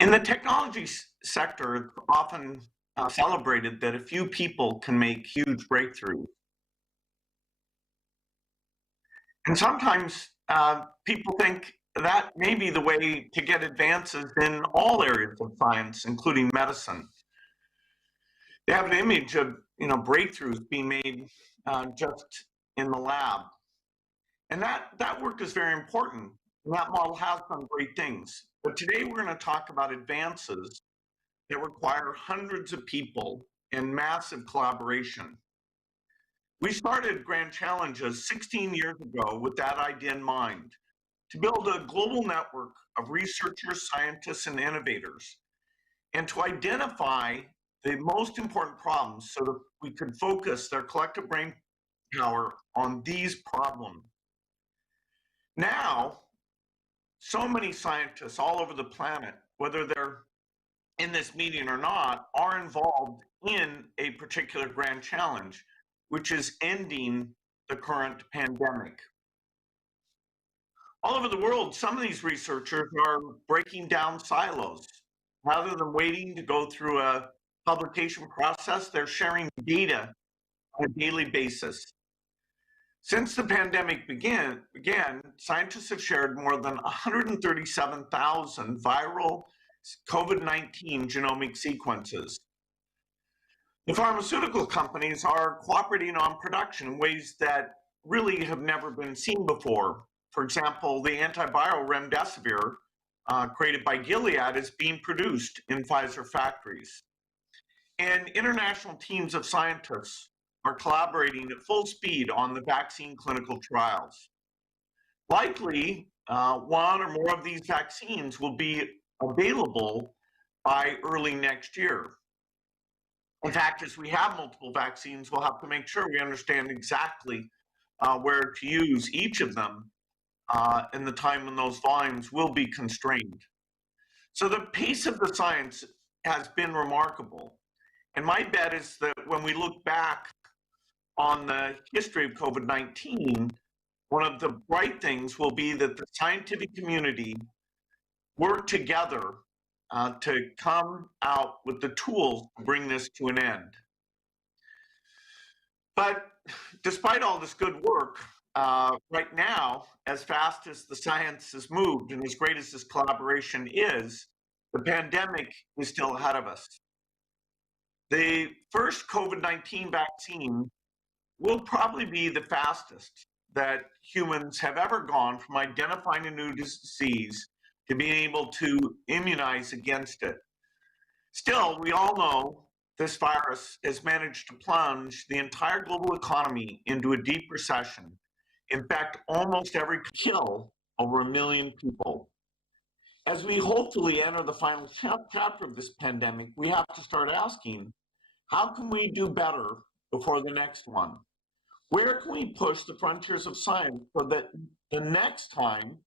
In the technology sector, it's often celebrated that a few people can make huge breakthroughs. And sometimes people think that may be the way to get advances in all areas of science, including medicine. They have an image of breakthroughs being made just in the lab. And that work is very important. And that model has done great things. But today we're going to talk about advances that require hundreds of people and massive collaboration. We started Grand Challenges 16 years ago with that idea in mind, to build a global network of researchers, scientists, and innovators, and to identify the most important problems so that we could focus their collective brain power on these problems. Now, so many scientists all over the planet, whether they're in this meeting or not, are involved in a particular grand challenge, which is ending the current pandemic. All over the world, some of these researchers are breaking down silos. Rather than waiting to go through a publication process, they're sharing data on a daily basis. Since the pandemic began, scientists have shared more than 137,000 viral COVID-19 genomic sequences. The pharmaceutical companies are cooperating on production in ways that really have never been seen before. For example, the antiviral remdesivir created by Gilead is being produced in Pfizer factories. And international teams of scientists are collaborating at full speed on the vaccine clinical trials. Likely, one or more of these vaccines will be available by early next year. In fact, as we have multiple vaccines, we'll have to make sure we understand exactly where to use each of them in the time when those volumes will be constrained. So the pace of the science has been remarkable. And my bet is that when we look back on the history of COVID-19, one of the bright things will be that the scientific community worked together to come out with the tools to bring this to an end. But despite all this good work, right now, as fast as the science has moved and as great as this collaboration is, the pandemic is still ahead of us. The first COVID-19 vaccine will probably be the fastest that humans have ever gone from identifying a new disease to being able to immunize against it. Still, we all know this virus has managed to plunge the entire global economy into a deep recession. In fact, almost every kill over 1 million people. As we hopefully enter the final chapter of this pandemic, we have to start asking, how can we do better before the next one? Where can we push the frontiers of science so that the next time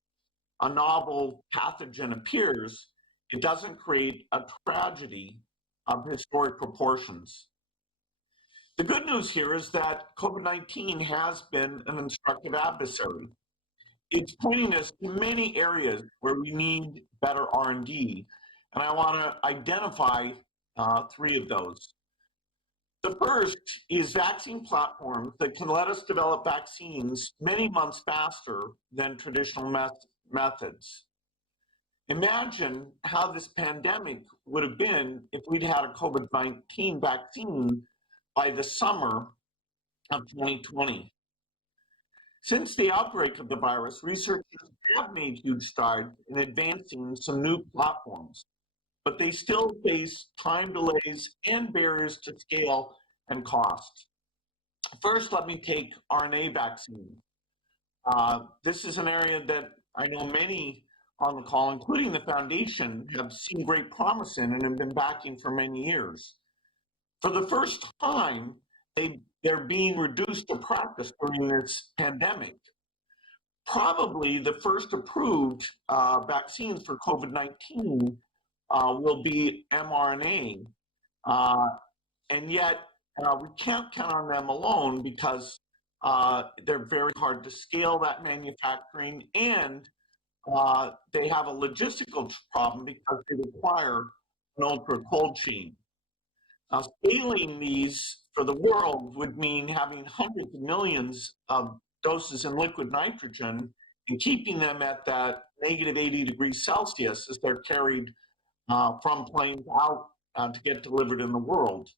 a novel pathogen appears, it doesn't create a tragedy of historic proportions? The good news here is that COVID-19 has been an instructive adversary. It's pointing us to many areas where we need better R&D, and I want to identify 3 of those. The first is vaccine platforms that can let us develop vaccines many months faster than traditional methods. Imagine how this pandemic would have been if we'd had a COVID-19 vaccine by the summer of 2020. Since the outbreak of the virus, researchers have made huge strides in advancing some new platforms, but they still face time delays and barriers to scale and cost. First, let me take RNA vaccines. This is an area that I know many on the call, including the foundation, have seen great promise in and have been backing for many years. For the first time, they're being reduced to practice during this pandemic. Probably the first approved vaccines for COVID-19 will be mRNA, and yet we can't count on them alone because they're very hard to scale that manufacturing, and they have a logistical problem because they require an ultra cold chain. Scaling these for the world would mean having hundreds of millions of doses in liquid nitrogen and keeping them at that negative 80 degrees Celsius as they're carried from planes out to get delivered in the world.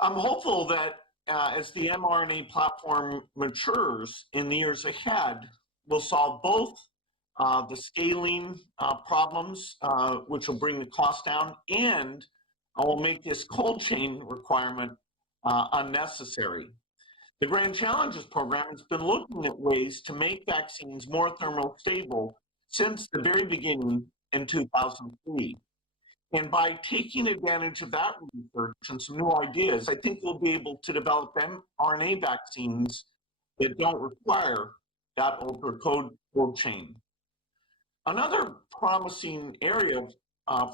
I'm hopeful that as the mRNA platform matures in the years ahead, we'll solve both the scaling problems, which will bring the cost down, and will make this cold chain requirement unnecessary. The Grand Challenges program has been looking at ways to make vaccines more thermally stable since the very beginning in 2003. And by taking advantage of that research and some new ideas, I think we'll be able to develop mRNA vaccines that don't require that ultra cold chain. Another promising area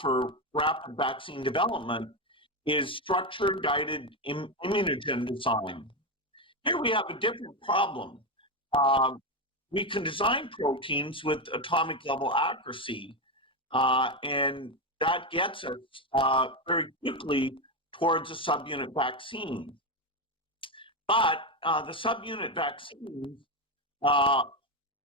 for rapid vaccine development is structure guided immunogen design. Here we have a different problem. We can design proteins with atomic level accuracy, and that gets us very quickly towards a subunit vaccine. But the subunit vaccines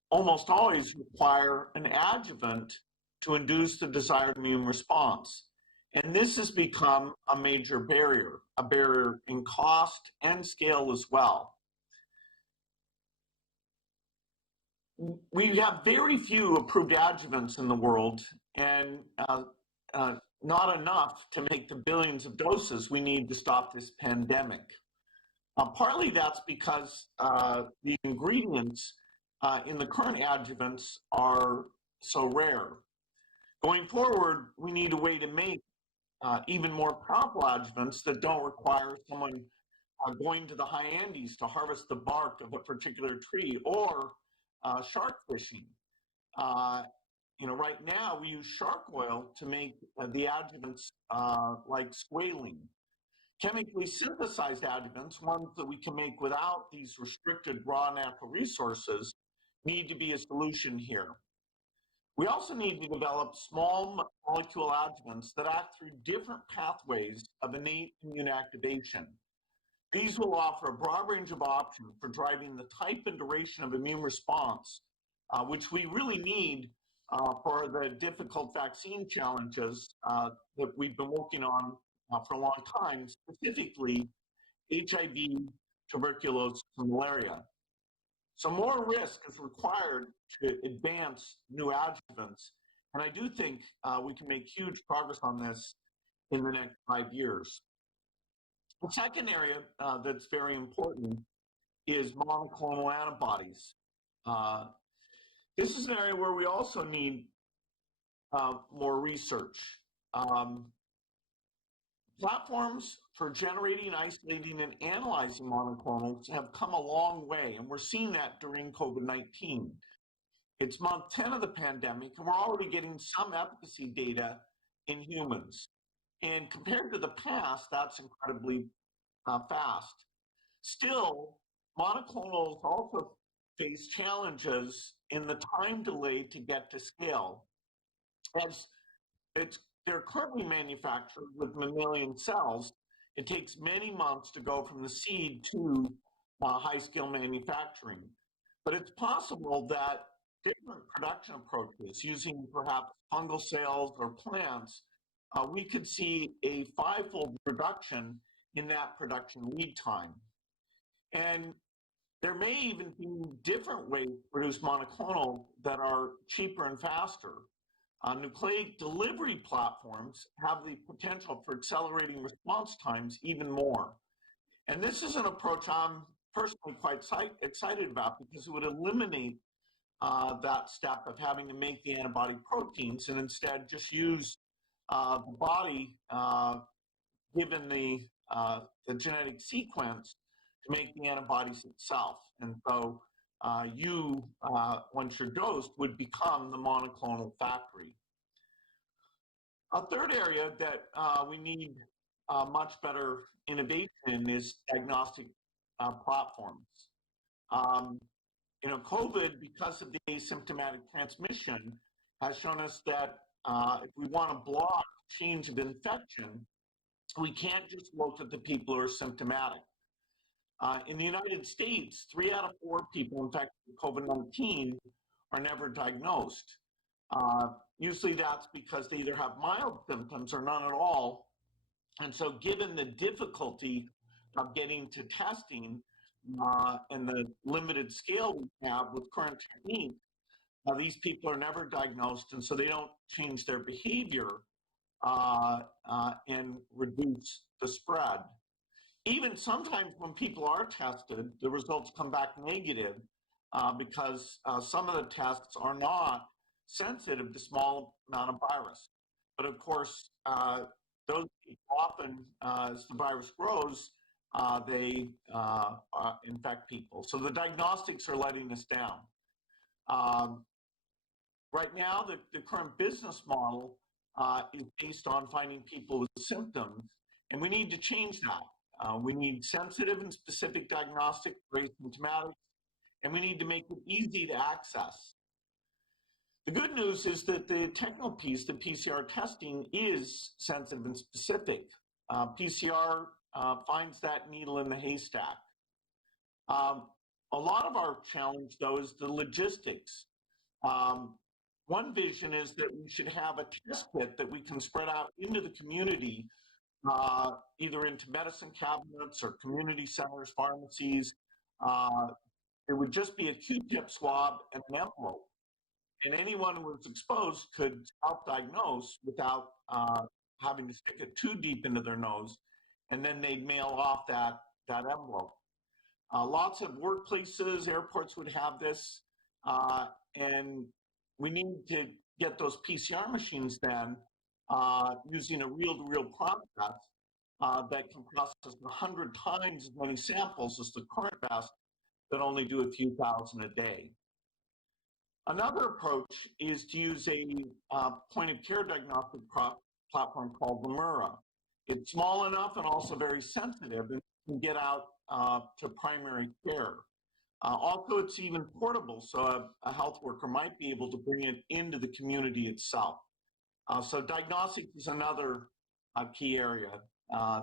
almost always require an adjuvant to induce the desired immune response. And this has become a major barrier, a barrier in cost and scale as well. We have very few approved adjuvants in the world, and not enough to make the billions of doses we need to stop this pandemic. Partly that's because the ingredients in the current adjuvants are so rare. Going forward, we need a way to make even more powerful adjuvants that don't require someone going to the high Andes to harvest the bark of a particular tree, or shark fishing. Right now we use shark oil to make the adjuvants like squalene. Chemically synthesized adjuvants, ones that we can make without these restricted raw natural resources, need to be a solution here. We also need to develop small molecule adjuvants that act through different pathways of innate immune activation. These will offer a broad range of options for driving the type and duration of immune response, which we really need for the difficult vaccine challenges that we've been working on for a long time, specifically HIV, tuberculosis, and malaria. So more risk is required to advance new adjuvants, and I do think we can make huge progress on this in the next 5 years. The second area that's very important is monoclonal antibodies. This is an area where we also need more research. Platforms for generating, isolating, and analyzing monoclonals have come a long way, and we're seeing that during COVID-19. It's month 10 of the pandemic, and we're already getting some efficacy data in humans. And compared to the past, that's incredibly fast. Still, monoclonals also face challenges in the time delay to get to scale, as they're currently manufactured with mammalian cells. It takes many months to go from the seed to high-scale manufacturing. But it's possible that different production approaches, using perhaps fungal cells or plants, we could see a 5-fold reduction in that production lead time. And there may even be different ways to produce monoclonal that are cheaper and faster. Nucleic delivery platforms have the potential for accelerating response times even more. And this is an approach I'm personally quite excited about, because it would eliminate that step of having to make the antibody proteins and instead just use the body, given the genetic sequence, to make the antibodies itself. And so once you're dosed, would become the monoclonal factory. A third area that we need much better innovation in is diagnostic platforms. COVID, because of the asymptomatic transmission, has shown us that if we want to block change of infection, we can't just look at the people who are symptomatic. In the United States, 3 out of 4 people infected with COVID-19 are never diagnosed. Usually that's because they either have mild symptoms or none at all. And so given the difficulty of getting to testing and the limited scale we have with current techniques, these people are never diagnosed, and so they don't change their behavior and reduce the spread. Even sometimes when people are tested, the results come back negative because some of the tests are not sensitive to small amount of virus. But of course, those people often, as the virus grows, they infect people. So the diagnostics are letting us down. Right now, the current business model is based on finding people with symptoms, and we need to change that. We need sensitive and specific diagnostic for asymptomatics, and we need to make it easy to access. The good news is that the technical piece, the PCR testing, is sensitive and specific. PCR finds that needle in the haystack. A lot of our challenge, though, is the logistics. One vision is that we should have a test kit that we can spread out into the community, either into medicine cabinets or community centers, pharmacies. It would just be a Q-tip swab and an envelope. And anyone who was exposed could self-diagnose without having to stick it too deep into their nose, and then they'd mail off that envelope. Lots of workplaces, airports would have this, and we need to get those PCR machines then using a reel-to-reel process that can process 100 times as many samples as the current best that only do a few thousand a day. Another approach is to use a point-of-care diagnostic platform called Lemura. It's small enough and also very sensitive and can get out to primary care. Also, it's even portable, so a health worker might be able to bring it into the community itself. So diagnostics is another key area